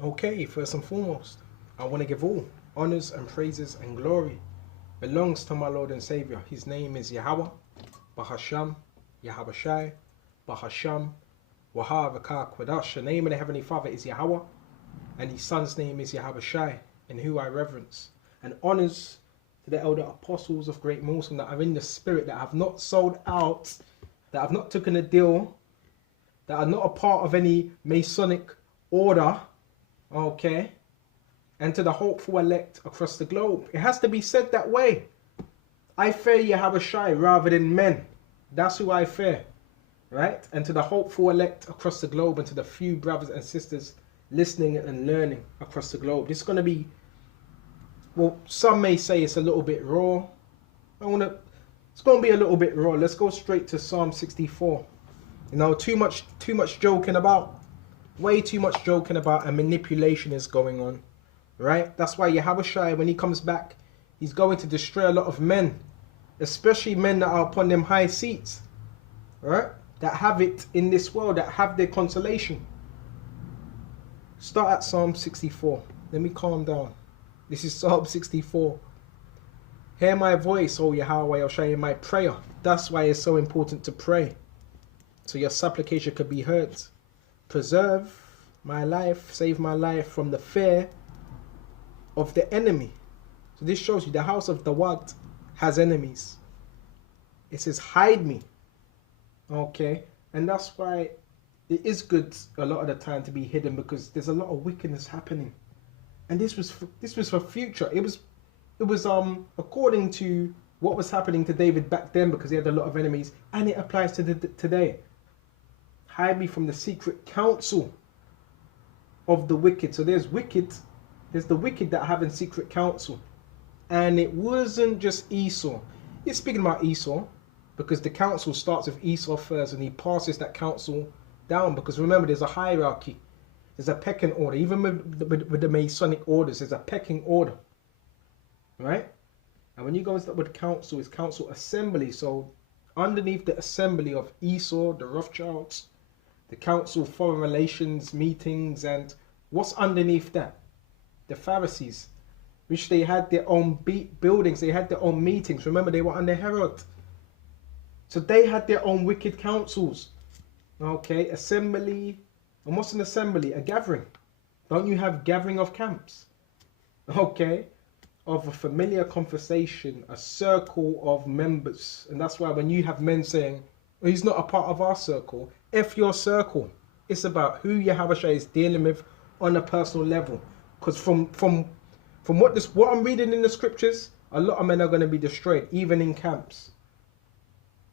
Okay, first and foremost, I want to give all honors and praises and glory belongs to my Lord and Savior. His name is Yahweh, Bahasham, Yahabashai, Bahasham, Wahavaka Kwadash. The name of the Heavenly Father is Yahweh, and his son's name is Yahabashai, in who I reverence. And honors to the elder apostles of Great Millstone that are in the spirit, that have not sold out, that have not taken a deal, that are not a part of any Masonic order, okay? And to the hopeful elect across the globe. It has to be said that way. I fear Yahabashai rather than men. That's who I fear, right? And to the hopeful elect across the globe, and to the few brothers and sisters listening and learning across the globe. This is going to be, well, some may say it's a little bit raw. It's going to be a little bit raw. Let's go straight to Psalm 64. You know, too much joking about. Way too much joking about, and manipulation is going on, right? That's why Yahabashai, when he comes back, he's going to destroy a lot of men, especially men that are upon them high seats, right? That have it in this world, that have their consolation. Start at Psalm 64. Let me calm down. This is Psalm 64. Hear my voice, O Yahweh, I'll show you my prayer. That's why it's so important to pray, so your supplication could be heard. Preserve my life, save my life from the fear of the enemy. So this shows you the house of Dawud has enemies. It says, hide me. Okay? And that's why it is good a lot of the time to be hidden, because there's a lot of wickedness happening. And this was for future. It was according to what was happening to David back then, because he had a lot of enemies, and it applies to today. Hide me from the secret counsel of the wicked. So there's the wicked that have in secret counsel. And it wasn't just Esau. He's speaking about Esau, because the council starts with Esau first, and he passes that council down. Because remember, there's a hierarchy. There's a pecking order. Even with the Masonic orders, there's a pecking order. Right? And when you go into the word council, it's council assembly. So underneath the assembly of Esau, the Rothschilds, the council foreign relations meetings, and what's underneath that? The Pharisees, which they had their own buildings, they had their own meetings. Remember, they were under Herod. So they had their own wicked councils. Okay, assembly. And what's an assembly? A gathering. Don't you have gathering of camps? Okay, of a familiar conversation, a circle of members. And that's why when you have men saying, well, he's not a part of our circle, F your circle. It's about who Yahabashai is dealing with on a personal level. Because from what I'm reading in the scriptures, a lot of men are going to be destroyed, even in camps.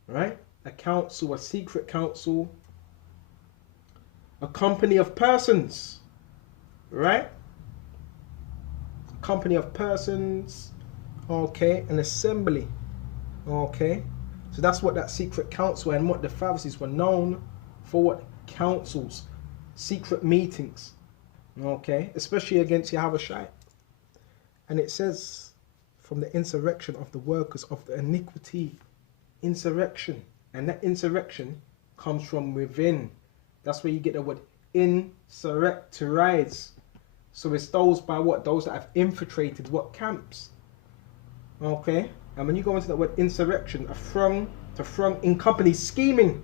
Right? A council, a secret council, a company of persons. Right? A company of persons. Okay, an assembly. Okay. So that's what that secret council, and what the Pharisees were known for, what councils, secret meetings. Okay, especially against Yahushua. And it says, from the insurrection of the workers of the iniquity. Insurrection. And that insurrection comes from within. That's where you get the word insurrect, to rise. So it's those by what? Those that have infiltrated what? Camps. Okay. And when you go into that word insurrection, a throng, to throng in company, scheming.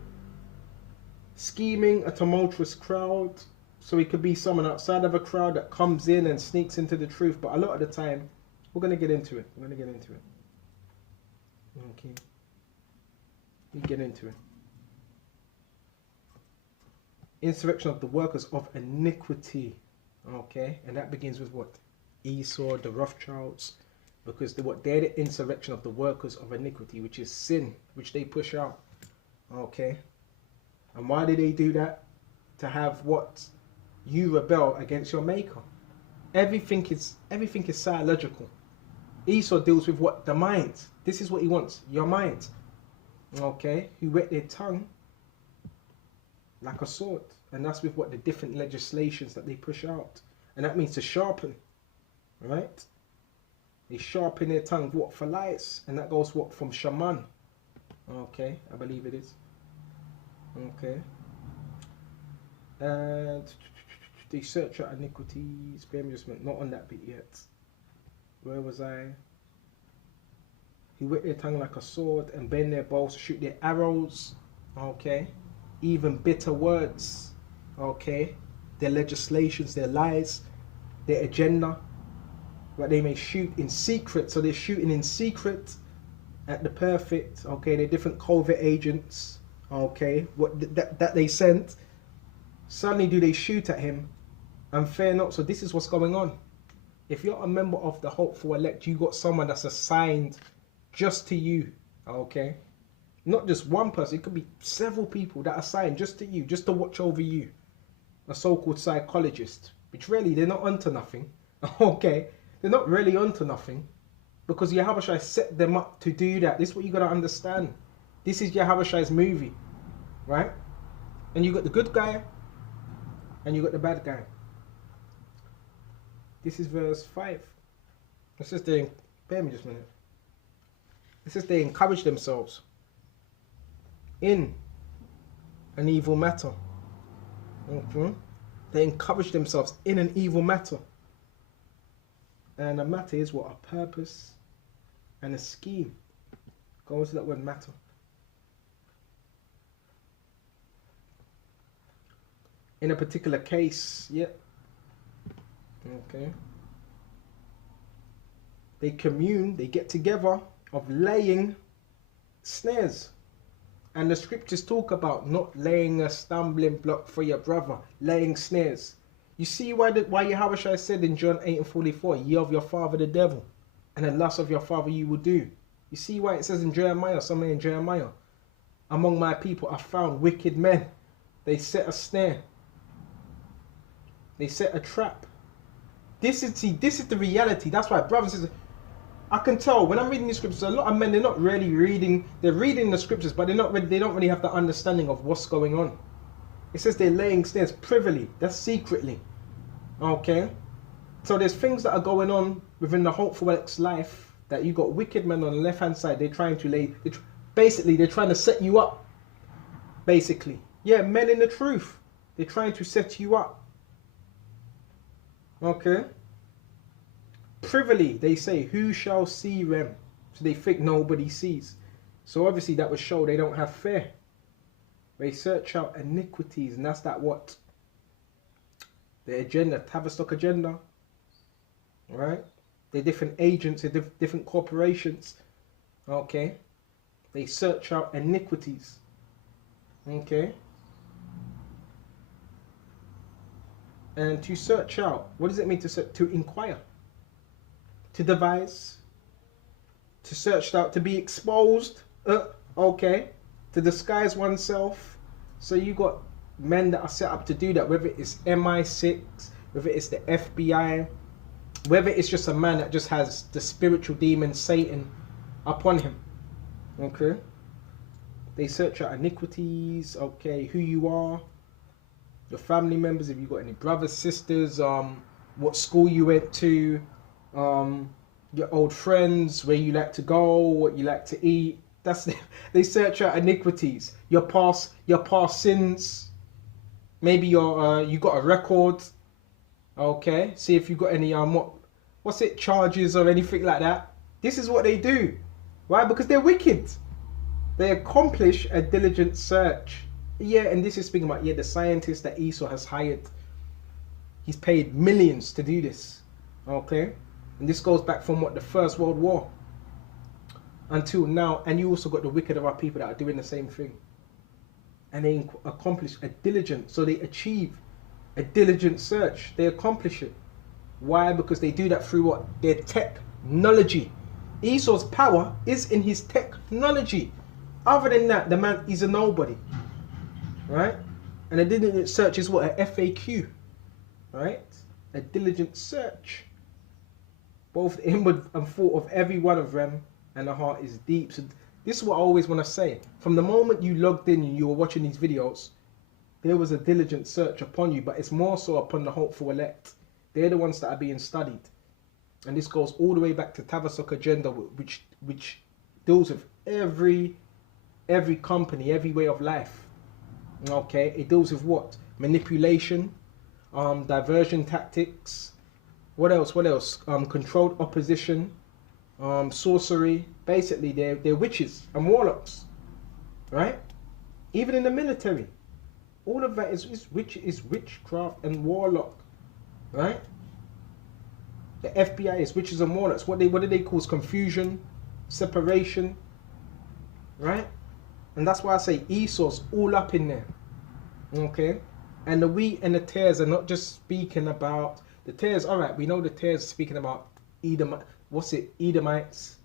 Scheming, a tumultuous crowd. So it could be someone outside of a crowd that comes in and sneaks into the truth. But a lot of the time, we're going to get into it. We're going to get into it. Okay. We get into it. Insurrection of the workers of iniquity. Okay. And that begins with what? Esau, the Rothschilds. Because they're the insurrection of the workers of iniquity, which is sin, which they push out. Okay. And why do they do that? To have what? You rebel against your maker. Everything is psychological. Esau deals with what? The mind. This is what he wants. Your mind. Okay. Who wet their tongue like a sword. And that's with what? The different legislations that they push out. And that means to sharpen. Right? They sharpen their tongue. What? For lies. And that goes what? From shaman. Okay. I believe it is. Okay. And They search out iniquities. Bear me just a minute, not on that bit yet. Where was I? He whet their tongue like a sword and bend their bows to shoot their arrows. Okay. Even bitter words. Okay. Their legislations, their lies, their agenda. But they may shoot in secret. So they're shooting in secret at the perfect. Okay. They're different covert agents. Okay. That they sent. Suddenly do they shoot at him. And fear not. So this is what's going on. If you're a member of the hopeful elect, you got someone that's assigned just to you. Okay. Not just one person. It could be several people that are assigned just to you. Just to watch over you. A so-called psychologist. Which really, they're not onto nothing. Okay. They're not really onto nothing. Because Yahushua set them up to do that. This is what you got to understand. This is Yahushua's movie. Right? And you got the good guy. And you got the bad guy. This is verse 5. It says they, bear me just a minute. It says they encourage themselves in an evil matter. Okay. They encourage themselves in an evil matter. And a matter is what? A purpose and a scheme. Go into that word matter. In a particular case, yeah. Okay. They commune, they get together of laying snares. And the scriptures talk about not laying a stumbling block for your brother, laying snares. You see why Yahushua said in John 8:44, ye of your father the devil, and the lust of your father you will do. You see why it says in Jeremiah, somewhere in Jeremiah, among my people I found wicked men. They set a snare. They set a trap. This is the reality. That's why, brothers and sisters, I can tell when I'm reading the scriptures, a lot of men, they're not really reading. They're reading the scriptures, but they don't really have the understanding of what's going on. It says they're laying snares privily. That's secretly. Okay. So there's things that are going on within the hopeful elect's life that you got wicked men on the left hand side. They're trying to lay. Basically, they're trying to set you up. Basically, yeah, men in the truth. They're trying to set you up. Okay. Privily, they say, who shall see them? So they think nobody sees. So obviously that would show they don't have fear. They search out iniquities, and that's that what? The agenda, Tavistock agenda. Right? They're different agents, they're different corporations. Okay. They search out iniquities. Okay. And to search out, what does it mean to search? To inquire, to devise, to search out, to be exposed, okay, to disguise oneself. So you got men that are set up to do that, whether it's MI6, whether it's the FBI, whether it's just a man that just has the spiritual demon Satan upon him. Okay, they search out iniquities, okay, who you are, your family members, if you've got any brothers, sisters, what school you went to, your old friends, where you like to go, what you like to eat. They search out iniquities, your past sins. Maybe you got a record. Okay, see if you got any charges or anything like that. This is what they do. Why? Because they're wicked. They accomplish a diligent search. Yeah, and this is speaking about, the scientist that Esau has hired. He's paid millions to do this. Okay? And this goes back from the First World War until now. And you also got the wicked of our people that are doing the same thing. And they accomplish a diligent, so they achieve a diligent search. They accomplish it. Why? Because they do that through what? Their technology. Esau's power is in his technology. Other than that, the man is a nobody. Right? And a diligent search is what? A FAQ. Right? A diligent search. Both the inward and thought of every one of them, and the heart is deep. So this is what I always want to say. From the moment you logged in and you were watching these videos, there was a diligent search upon you, but it's more so upon the hopeful elect. They're the ones that are being studied. And this goes all the way back to Tavistock agenda, which deals with every company, every way of life. Okay, it deals with what? Manipulation, diversion tactics. What else? What else? Controlled opposition, sorcery. Basically, they're witches and warlocks, right? Even in the military, all of that is witchcraft and warlock, right? The FBI is witches and warlocks. What do they cause? Confusion, separation, right? And that's why I say Esau's all up in there, okay? And the wheat and the tares are not just speaking about the tares. All right, we know the tares are speaking about Edomites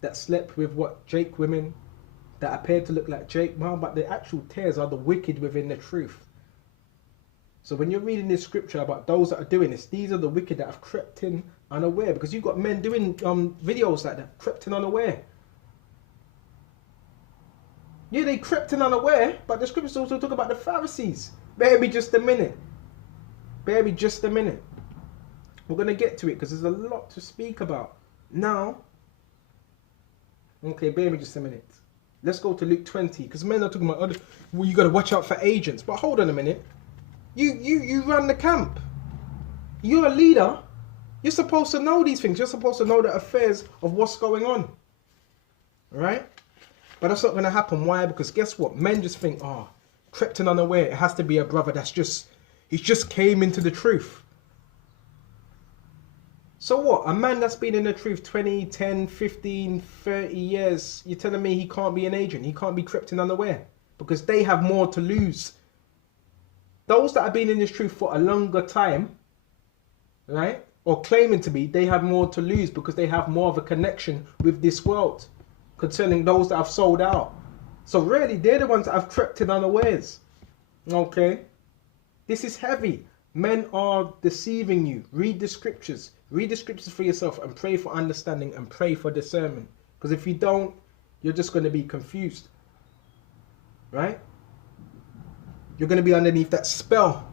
that slept with Jake women that appeared to look like Jake. Well, but the actual tares are the wicked within the truth. So when you're reading this scripture about those that are doing this, these are the wicked that have crept in unaware, because you've got men doing videos like that, crept in unaware. Yeah, they crept in unaware, but the scriptures also talk about the Pharisees. Bear me just a minute. Bear me just a minute. We're going to get to it because there's a lot to speak about. Now, okay, bear me just a minute. Let's go to Luke 20, because men are talking about, well, you got to watch out for agents. But hold on a minute. You run the camp. You're a leader. You're supposed to know these things. You're supposed to know the affairs of what's going on. Right? But that's not going to happen. Why? Because guess what? Men just think, oh, crept in unaware. It has to be a brother he just came into the truth. So what? A man that's been in the truth 20, 10, 15, 30 years, you're telling me he can't be an agent? He can't be crept in unaware? Because they have more to lose. Those that have been in this truth for a longer time, right, or claiming to be, they have more to lose because they have more of a connection with this world concerning those that have sold out. So really, they're the ones that have crept in unawares. Okay? This is heavy. Men are deceiving you. Read the scriptures. Read the scriptures for yourself and pray for understanding and pray for discernment. Because if you don't, you're just going to be confused. Right? You're going to be underneath that spell.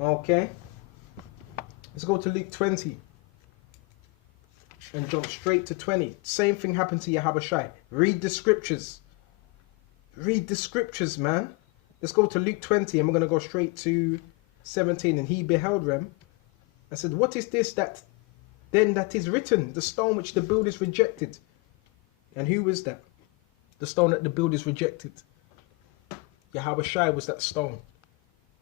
Okay? Let's go to Luke 20. And jump straight to 20. Same thing happened to Yahushua. Read the scriptures. Read the scriptures, man. Let's go to Luke 20 and we're going to go straight to 17. And he beheld them and said, what is this that is written? The stone which the builders rejected. And who was that? The stone that the builders rejected. Yahushua was that stone.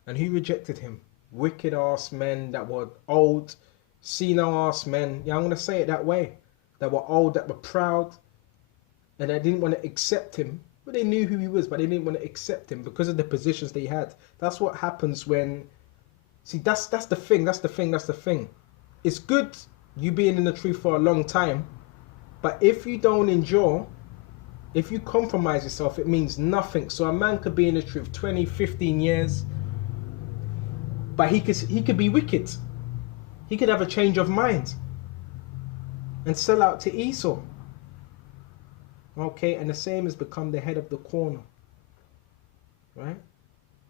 And who rejected him? Wicked ass men that were old, senile ass men. Yeah, I'm going to say it that way. That were old, that were proud. And they didn't want to accept him. But they knew who he was, but they didn't want to accept him because of the positions they had. That's what happens when... See, that's the thing. That's the thing. It's good you being in the truth for a long time. But if you don't endure... If you compromise yourself, it means nothing. So a man could be in the truth 20, 15 years, but he could be wicked. He could have a change of mind and sell out to Esau. Okay, and the same has become the head of the corner, right?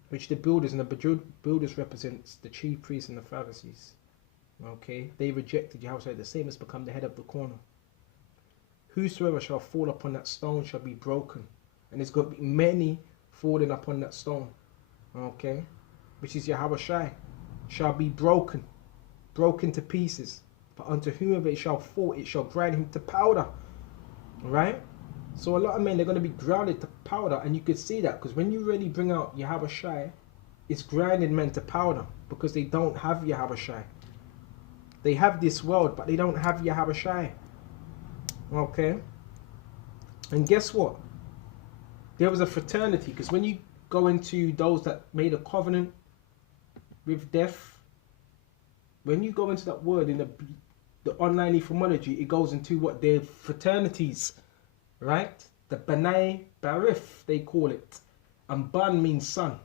Which the builders and the builders represents the chief priests and the Pharisees. Okay, they rejected Yahushua. The same has become the head of the corner. Whosoever shall fall upon that stone shall be broken. And there's going to be many falling upon that stone. Okay? Which is Yahushua. Shall be broken. Broken to pieces. But unto whomever it shall fall, it shall grind him to powder. Right? So a lot of men, they're going to be grounded to powder. And you can see that. Because when you really bring out Yahushua, it's grinding men to powder. Because they don't have Yahushua. They have this world, but they don't have Yahushua. Okay, and guess what? There was a fraternity, because when you go into those that made a covenant with death, when you go into that word in the online etymology, it goes into what their fraternities, right? The B'nai Barith, they call it, and Ban means son,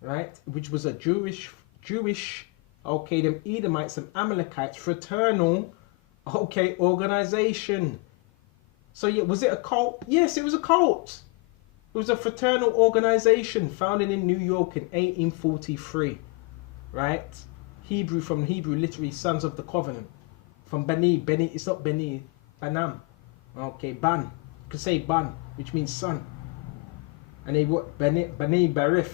right? Which was a Jewish, okay, them Edomites, some Amalekites, fraternal, okay, organization. So yeah, was it a cult? Yes, it was a cult. It was a fraternal organization founded in New York in 1843, right? From Hebrew, literally sons of the covenant. From Bani, it's not Bani, Banam. Okay, Ban. You could say Ban, which means son. And they were Bani Barith,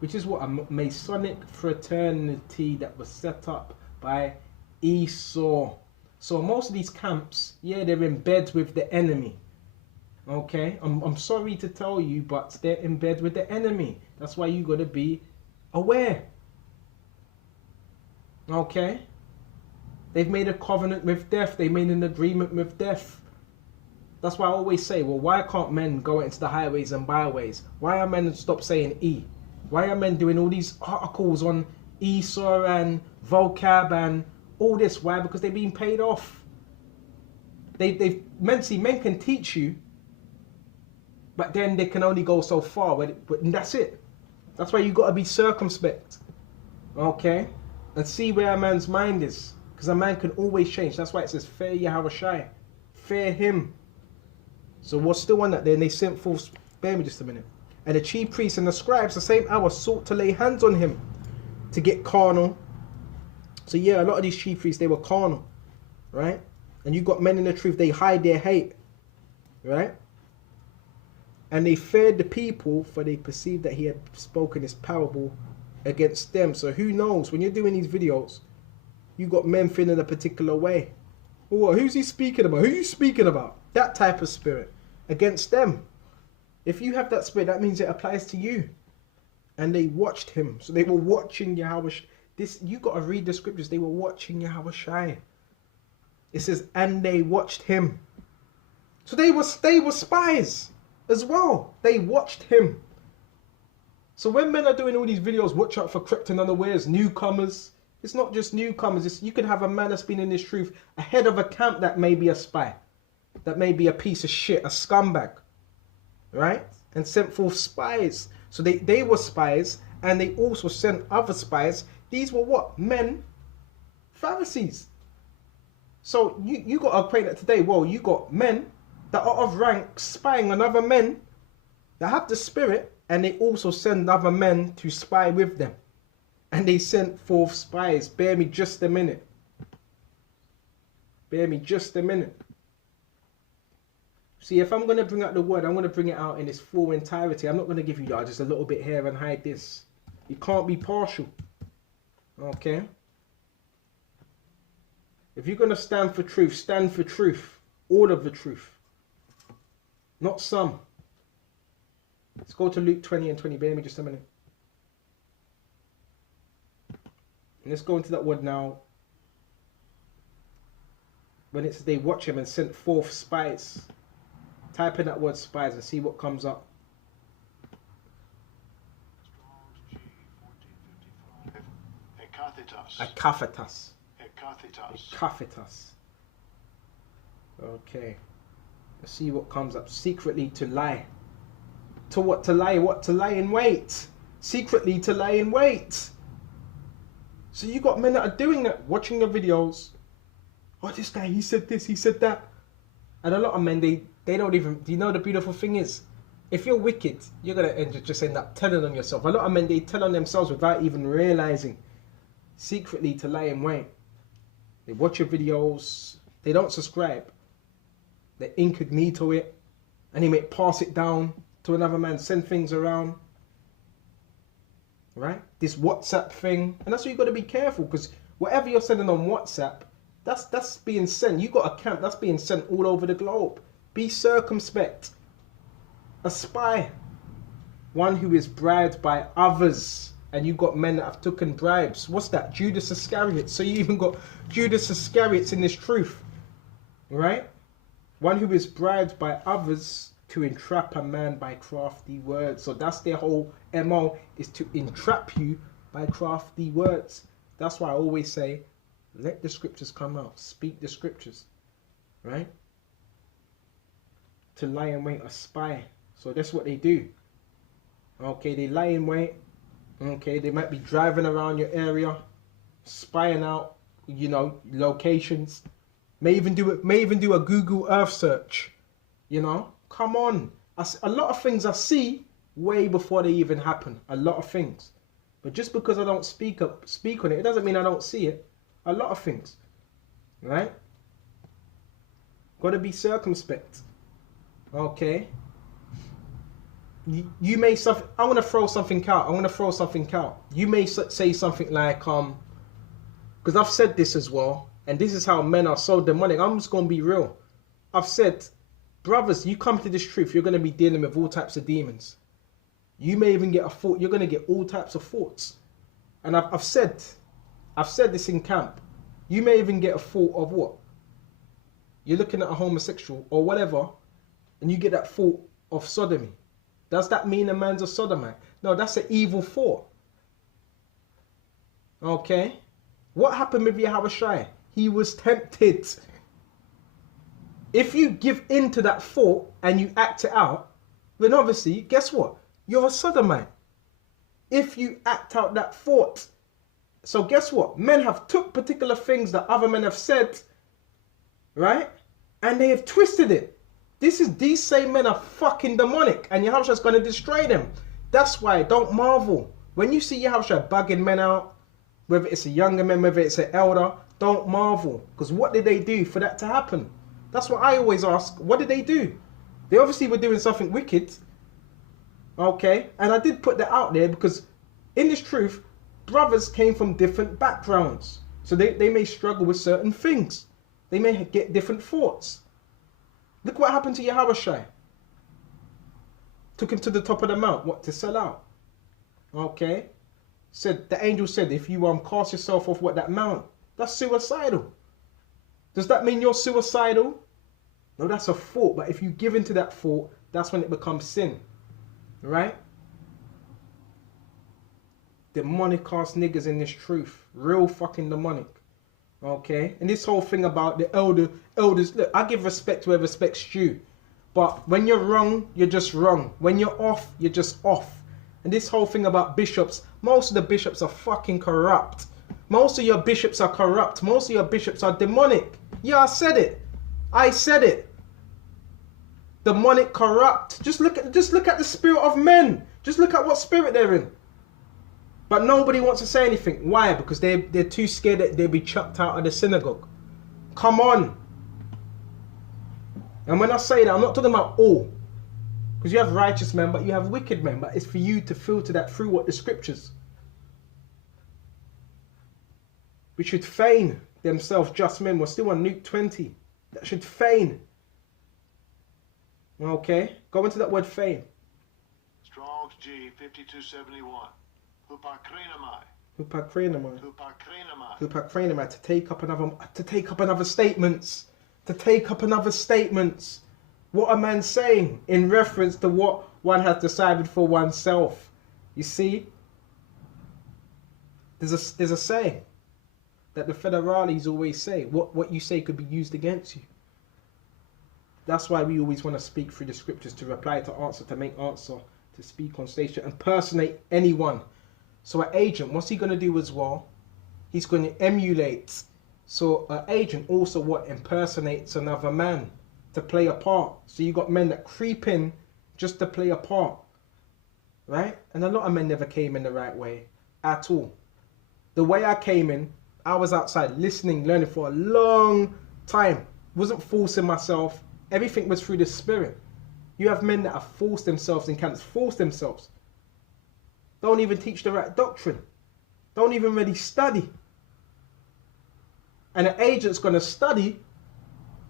which is what, a Masonic fraternity that was set up by Esau. So most of these camps, yeah, they're in bed with the enemy. Okay, I'm sorry to tell you, but they're in bed with the enemy. That's why you got to be aware. Okay, they've made a covenant with death. They made an agreement with death. That's why I always say, well, why can't men go into the highways and byways? Why are men stop saying E? Why are men doing all these articles on Esau and vocab and all this? Why? Because they're being paid off. Men can teach you, but then they can only go so far. But that's it. That's why you got to be circumspect. Okay? And see where a man's mind is. Because a man can always change. That's why it says, fear Yahushua. Fear him. So we're still on that there, and they sent forth, spare me just a minute. And the chief priests and the scribes the same hour sought to lay hands on him to get carnal. So yeah, a lot of these chief priests, they were carnal, right? And you got men in the truth, they hide their hate, right? And they feared the people, for they perceived that he had spoken this parable against them. So who knows, when you're doing these videos, you got men feeling a particular way. Well, who's he speaking about? Who are you speaking about? That type of spirit against them. If you have that spirit, that means it applies to you. And they watched him. So they were watching Yahweh. You got to read the scriptures. They were watching Yahweh Shai. It says, and they watched him. So they were spies as well. They watched him. So when men are doing all these videos, watch out for crept and unawares, newcomers. It's not just newcomers. You can have a man that's been in this truth ahead of a camp that may be a spy. That may be a piece of shit, a scumbag. Right? And sent forth spies. So they were spies, and they also sent other spies. These were what? Men, Pharisees. So you got to equate that today. Well, you got men that are of rank spying on other men that have the spirit, and they also send other men to spy with them. And they sent forth spies. Bear me just a minute. Bear me just a minute. See, if I'm going to bring out the word, I'm going to bring it out in its full entirety. I'm not going to give you just a little bit here and hide this. You can't be partial. Okay? If you're going to stand for truth, stand for truth. All of the truth. Not some. Let's go to Luke 20 and 20. Bear me just a minute. And let's go into that word now. When it says they watch him and sent forth spies. Type in that word spies and see what comes up. Ekaphetas. Ekaphetas. Okay. Let's see what comes up. Secretly to lie. To what? To lie. What? To lie in wait. Secretly to lie in wait. So you got men that are doing that, watching the videos. Oh, this guy, he said this, he said that. And a lot of men, they don't even, do you know the beautiful thing is? If you're wicked, you're going to just end up telling on yourself. A lot of men, they tell on themselves without even realizing. Secretly to lie in wait. They watch your videos. They don't subscribe. They incognito it. And they may pass it down to another man, send things around. Right? This WhatsApp thing. And that's why you got to be careful, because whatever you're sending on WhatsApp, that's being sent. You got a camp that's being sent all over the globe. Be circumspect. A spy. One who is bribed by others. And you got men that have taken bribes. What's that? Judas Iscariot. So you even got Judas Iscariots in this truth. Right? One who is bribed by others to entrap a man by crafty words. So that's their whole MO, is to entrap you by crafty words. That's why I always say, let the scriptures come out. Speak the scriptures. Right? To lie in wait, a spy. So that's what they do. Okay, they lie in wait. Okay, they might be driving around your area, spying out, locations. May even do a Google Earth search. Come on. A lot of things I see way before they even happen. A lot of things. But just because I don't speak on it, it doesn't mean I don't see it. A lot of things. Right? Got to be circumspect. Okay. You may something. I want to throw something out. I want to throw something out. You may say something like because I've said this as well, and this is how men are so demonic. I'm just gonna be real. I've said, brothers, you come to this truth, you're gonna be dealing with all types of demons. You may even get a thought. You're gonna get all types of thoughts, and I've said this in camp. You may even get a thought of what? You're looking at a homosexual or whatever, and you get that thought of sodomy. Does that mean a man's a sodomite? No, that's an evil thought. Okay? What happened with Yahushua? He was tempted. If you give in to that thought and you act it out, then obviously, guess what? You're a sodomite. If you act out that thought. So guess what? Men have took particular things that other men have said, right? And they have twisted it. These same men are fucking demonic, and Yahushua's going to destroy them. That's why, don't marvel. When you see Yahushua bugging men out, whether it's a younger man, whether it's an elder, don't marvel. Because what did they do for that to happen? That's what I always ask. What did they do? They obviously were doing something wicked. Okay? And I did put that out there because in this truth, brothers came from different backgrounds. So they may struggle with certain things. They may get different thoughts. Look what happened to Yahushua. Took him to the top of the mount. What? To sell out. Okay? The angel said, if you cast yourself off that mount, that's suicidal. Does that mean you're suicidal? No, that's a thought. But if you give into that thought, that's when it becomes sin. Right? Demonic ass niggas in this truth. Real fucking demonic. Okay? And this whole thing about the elders. Look, I give respect where respect's due. But when you're wrong, you're just wrong. When you're off, you're just off. And this whole thing about bishops, most of the bishops are fucking corrupt. Most of your bishops are corrupt. Most of your bishops are demonic. Yeah, I said it. I said it. Demonic, corrupt. Just look at the spirit of men. Just look at what spirit they're in. But nobody wants to say anything. Why? Because they're too scared that they'll be chucked out of the synagogue. Come on. And when I say that, I'm not talking about all. Because you have righteous men, but you have wicked men. But it's for you to filter that through what the scriptures. We should feign themselves just men. We're still on Luke 20. That should feign. Okay? Go into that word feign. Strong's G 5271. Hupakrinamai. Hupakrinamai. Hupakrinamai. Hupakrinamai. To take up another statements. To take up another statements. What a man saying in reference to what one has decided for oneself. You see? There's a saying that the federales always say. What you say could be used against you. That's why we always want to speak through the scriptures, to reply, to answer, to make answer, to speak on stage, to impersonate anyone. So an agent, what's he going to do as well? He's going to emulate. So an agent also impersonates another man to play a part. So you got men that creep in just to play a part. Right? And a lot of men never came in the right way at all. The way I came in, I was outside listening, learning for a long time. Wasn't forcing myself. Everything was through the spirit. You have men that have forced themselves in camps, forced themselves. Don't even teach the right doctrine. Don't even really study. And an agent's going to study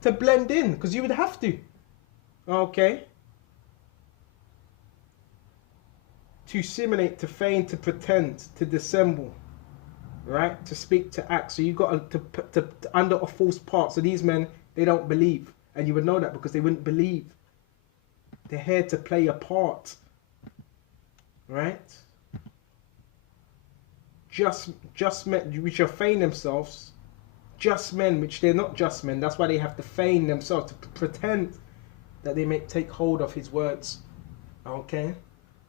to blend in, because you would have to. Okay? To simulate, to feign, to pretend, to dissemble. Right? To speak, to act. So you got to under a false part. So these men, they don't believe. And you would know that because they wouldn't believe. They're here to play a part. Right? Just men which are feign themselves. Just men which they're not just men. That's why they have to feign themselves, to pretend that they may take hold of his words. Okay?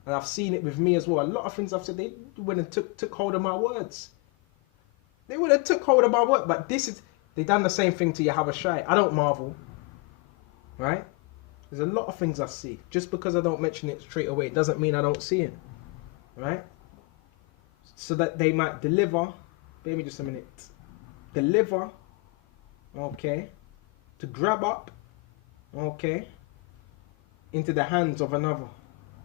And I've seen it with me as well. A lot of things I've said, they went and took hold of my words. They would have took hold of my word. But they done the same thing to Yahushua. I don't marvel. Right? There's a lot of things I see. Just because I don't mention it straight away, it doesn't mean I don't see it. Right? So that they might deliver. Bear me just a minute. Deliver. Okay. To grab up. Okay. Into the hands of another.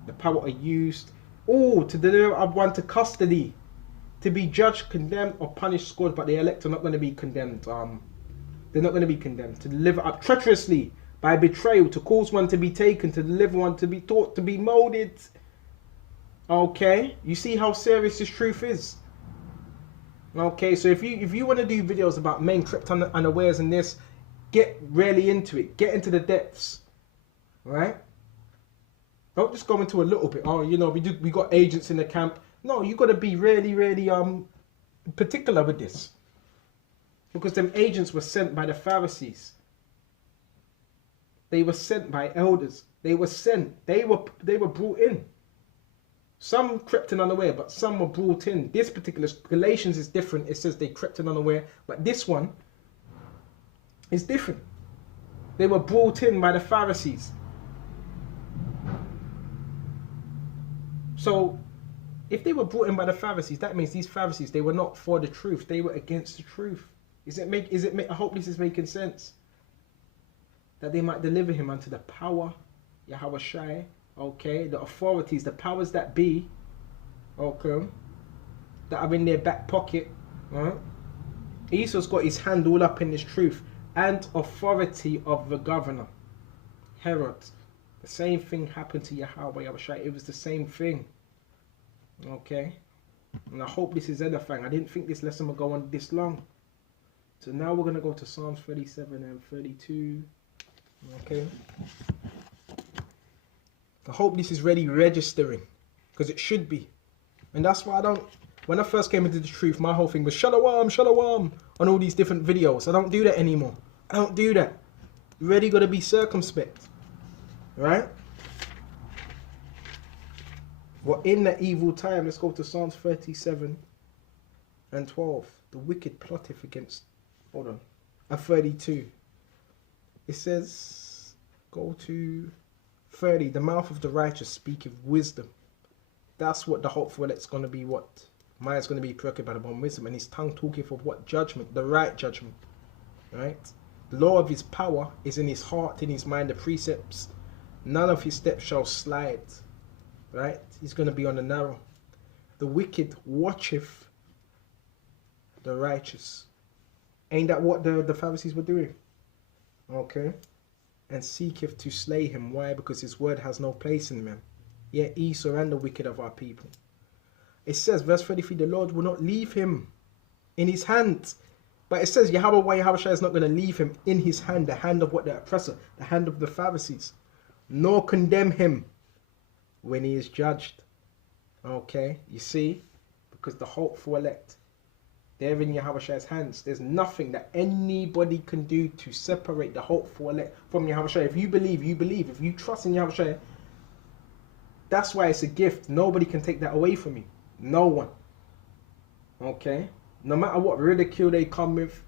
The power are used, all to deliver up one to custody, to be judged, condemned, or punished, scored. But the elect are not going to be condemned. They're not going to be condemned. To deliver up treacherously by betrayal, to cause one to be taken, to deliver one to be taught, to be molded. Okay, you see how serious this truth is. Okay, so if you want to do videos about men crept unawares and this, get really into it. Get into the depths, right? Don't just go into a little bit. Oh, you know, we got agents in the camp. No, you got to be really, really particular with this, because them agents were sent by the Pharisees. They were sent by elders. They were sent. They were brought in. Some crept in unaware, but some were brought in. This particular Galatians is different. It says they crept in unaware, but this one is different. They were brought in by the Pharisees. So, if they were brought in by the Pharisees, that means these Pharisees, they were not for the truth. They were against the truth. I hope this is making sense. That they might deliver him unto the power, Yahweh Shai, okay, the authorities, the powers that be, okay, that are in their back pocket, right? Esau's got his hand all up in this truth, and authority of the governor, Herod. The same thing happened to Yahweh Yahweh Shai. It was the same thing, okay? And I hope this is edifying. I didn't think this lesson would go on this long. So now we're going to go to Psalms 37 and 32, okay? I hope this is really registering, because it should be. And that's why when I first came into the truth, my whole thing was shalom, shalom, on all these different videos. I don't do that anymore. I don't do that. You really got to be circumspect, right? We're in the evil time. Let's go to Psalms 37 and 12. The wicked plotteth against, hold on, and 32. It says, go to 30, the mouth of the righteous speaketh wisdom. That's what the hopeful elect's going to be. What mine's going to be preoccupied upon wisdom, and his tongue talketh of what judgment, the right judgment, right? The law of his power is in his heart, in his mind, the precepts. None of his steps shall slide, right? He's going to be on the narrow. The wicked watcheth the righteous. Ain't that what the Pharisees were doing? Okay. And seeketh to slay him. Why? Because his word has no place in them. Yet Esau and the wicked of our people. It says, verse 33, the Lord will not leave him in his hand. But it says, Yahweh Shai is not going to leave him in his hand, the hand of what? The oppressor, the hand of the Pharisees. Nor condemn him when he is judged. Okay, you see? Because the hopeful elect, they're in Yahweh Shai's hands. There's nothing that anybody can do to separate the hopeful elect from Yahweh Shai. If you believe, you believe. If you trust in Yahweh Shai, that's why it's a gift. Nobody can take that away from you. No one. Okay? No matter what ridicule they come with,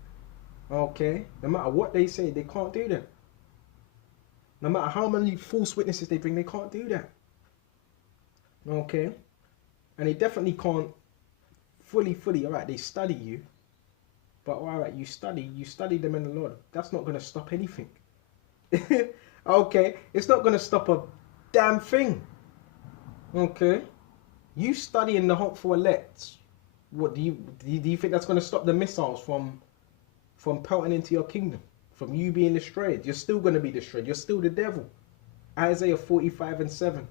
okay? No matter what they say, they can't do that. No matter how many false witnesses they bring, they can't do that. Okay? And they definitely can't fully, all right, they study you, but all right, you study them in the Lord. That's not going to stop anything. Okay? It's not going to stop a damn thing. Okay? You studying the hopeful elect. What do you think that's going to stop the missiles from pelting into your kingdom? From you being destroyed? You're still going to be destroyed. You're still the devil. Isaiah 45 and 7.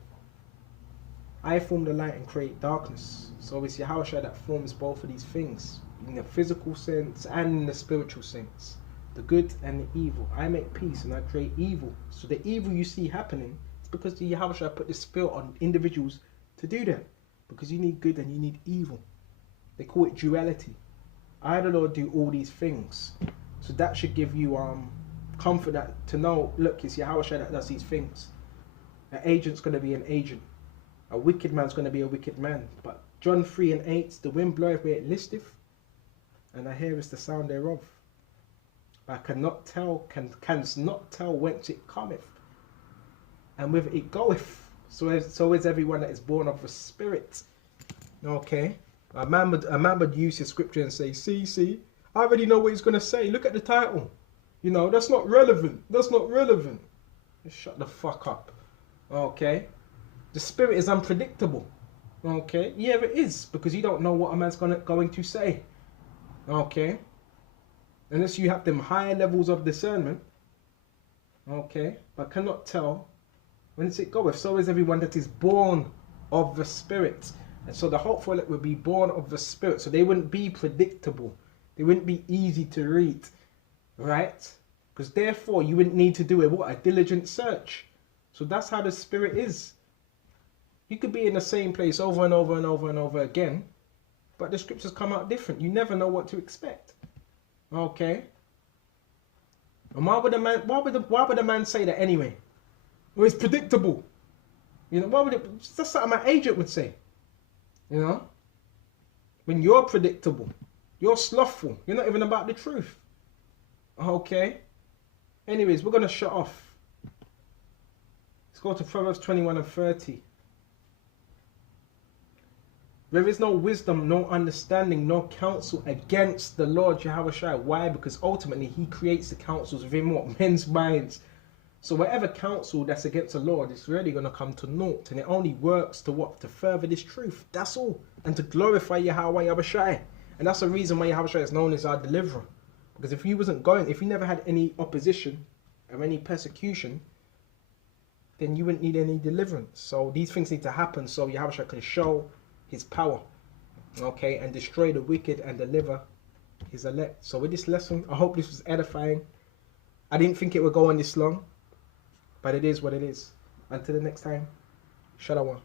I form the light and create darkness. So it's Yahweh Shai that forms both of these things, in the physical sense and in the spiritual sense, the good and the evil. I make peace and I create evil. So the evil you see happening is because the Yahweh Shai put the spirit on individuals to do that, because you need good and you need evil. They call it duality. I, the Lord, do all these things. So that should give you comfort that to know, look, it's Yahweh Shai that does these things. An agent's going to be an agent. A wicked man's going to be a wicked man. But John 3 and 8, the wind bloweth where it listeth, and I hear is the sound thereof. I cannot tell whence it cometh, and whither it goeth. So is everyone that is born of the Spirit. Okay? A man would use his scripture and say, see, I already know what he's going to say. Look at the title. You know, that's not relevant. That's not relevant. Just shut the fuck up. Okay? The spirit is unpredictable. Okay, yeah, it is, because you don't know what a man's going to say. Okay, unless you have them higher levels of discernment. Okay, but cannot tell when it goeth. So is everyone that is born of the Spirit. And so the hopeful elect would be born of the Spirit. So they wouldn't be predictable. They wouldn't be easy to read, right? Because therefore you wouldn't need to do a diligent search. So that's how the Spirit is. You could be in the same place over and over and over and over again, but the scriptures come out different. You never know what to expect. Okay. And why would a man say that anyway? Well, it's predictable. You know, why would it? That's something my agent would say. You know, when you're predictable, you're slothful. You're not even about the truth. Okay. Anyways, we're gonna shut off. Let's go to Proverbs 21 and 30. There is no wisdom, no understanding, no counsel against the Lord Yahushua. Why? Because ultimately he creates the counsels within what? Men's minds. So whatever counsel that's against the Lord is really going to come to naught. And it only works to what? To further this truth. That's all. And to glorify Yahweh Yahushua. And that's the reason why Yahushua is known as our deliverer. Because if he never had any opposition or any persecution, then you wouldn't need any deliverance. So these things need to happen so Yahushua can show his power, okay, and destroy the wicked and deliver his elect. So with this lesson, I hope this was edifying. I didn't think it would go on this long, but it is what it is. Until the next time, Shalom.